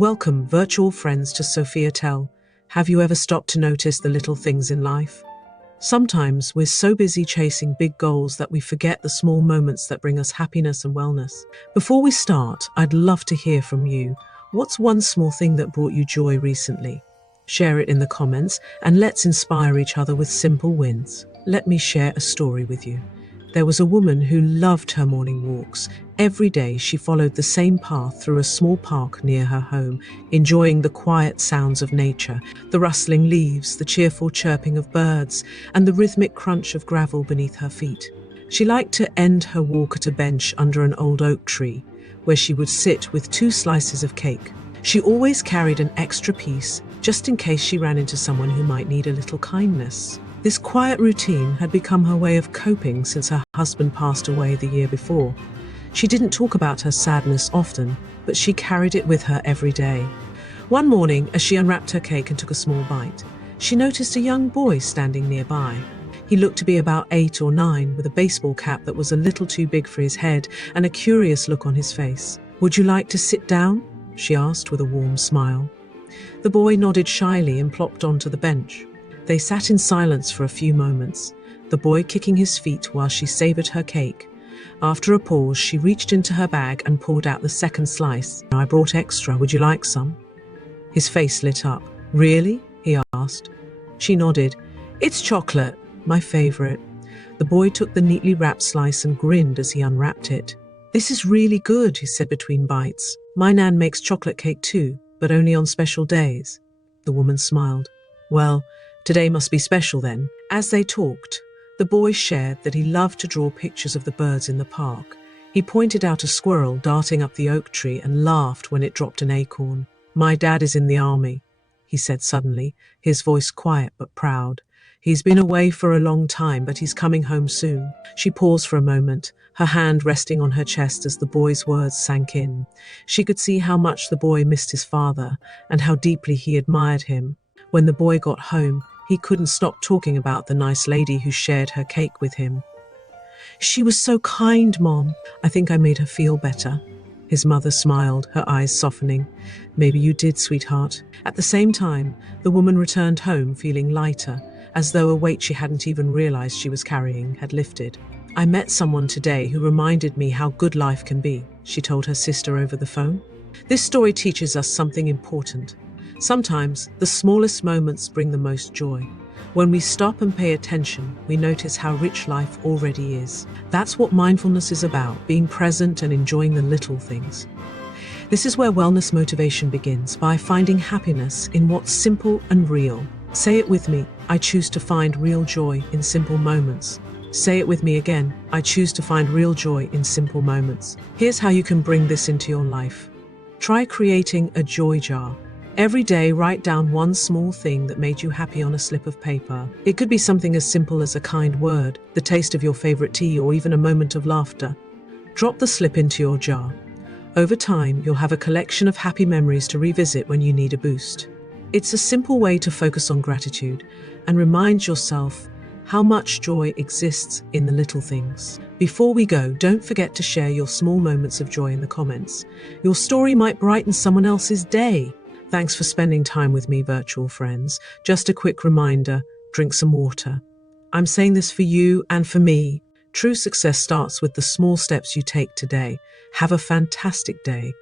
Welcome, virtual friends, to Sophia Tell. Have you ever stopped to notice the little things in life? Sometimes we're so busy chasing big goals that we forget the small moments that bring us happiness and wellness. Before we start, I'd love to hear from you. What's one small thing that brought you joy recently? Share it in the comments and let's inspire each other with simple wins. Let me share a story with you. There was a woman who loved her morning walks. Every day she followed the same path through a small park near her home, enjoying the quiet sounds of nature, the rustling leaves, the cheerful chirping of birds, and the rhythmic crunch of gravel beneath her feet. She liked to end her walk at a bench under an old oak tree, where she would sit with 2 slices of cake. She always carried an extra piece, just in case she ran into someone who might need a little kindness. This quiet routine had become her way of coping since her husband passed away the year before. She didn't talk about her sadness often, but she carried it with her every day. One morning, as she unwrapped her cake and took a small bite, she noticed a young boy standing nearby. He looked to be about 8 or 9, with a baseball cap that was a little too big for his head and a curious look on his face. "Would you like to sit down?" she asked with a warm smile. The boy nodded shyly and plopped onto the bench. They sat in silence for a few moments, the boy kicking his feet while she savored her cake. After a pause, she reached into her bag and pulled out the second slice. "I brought extra, would you like some?" His face lit up. "Really?" he asked. She nodded. "It's chocolate, my favorite." The boy took the neatly wrapped slice and grinned as he unwrapped it. "This is really good," he said between bites. "My nan makes chocolate cake too, but only on special days." The woman smiled. "Well, today must be special then." As they talked, the boy shared that he loved to draw pictures of the birds in the park. He pointed out a squirrel darting up the oak tree and laughed when it dropped an acorn. "My dad is in the army," he said suddenly, his voice quiet but proud. "He's been away for a long time, but he's coming home soon." She paused for a moment, her hand resting on her chest as the boy's words sank in. She could see how much the boy missed his father and how deeply he admired him. When the boy got home, he couldn't stop talking about the nice lady who shared her cake with him. "She was so kind, Mom. I think I made her feel better." His mother smiled, her eyes softening. "Maybe you did, sweetheart." At the same time, the woman returned home feeling lighter, as though a weight she hadn't even realized she was carrying had lifted. "I met someone today who reminded me how good life can be," she told her sister over the phone. This story teaches us something important. Sometimes, the smallest moments bring the most joy. When we stop and pay attention, we notice how rich life already is. That's what mindfulness is about, being present and enjoying the little things. This is where wellness motivation begins, by finding happiness in what's simple and real. Say it with me: I choose to find real joy in simple moments. Say it with me again: I choose to find real joy in simple moments. Here's how you can bring this into your life. Try creating a joy jar. Every day, write down one small thing that made you happy on a slip of paper. It could be something as simple as a kind word, the taste of your favorite tea, or even a moment of laughter. Drop the slip into your jar. Over time, you'll have a collection of happy memories to revisit when you need a boost. It's a simple way to focus on gratitude and remind yourself how much joy exists in the little things. Before we go, don't forget to share your small moments of joy in the comments. Your story might brighten someone else's day. Thanks for spending time with me, virtual friends. Just a quick reminder: drink some water. I'm saying this for you and for me. True success starts with the small steps you take today. Have a fantastic day.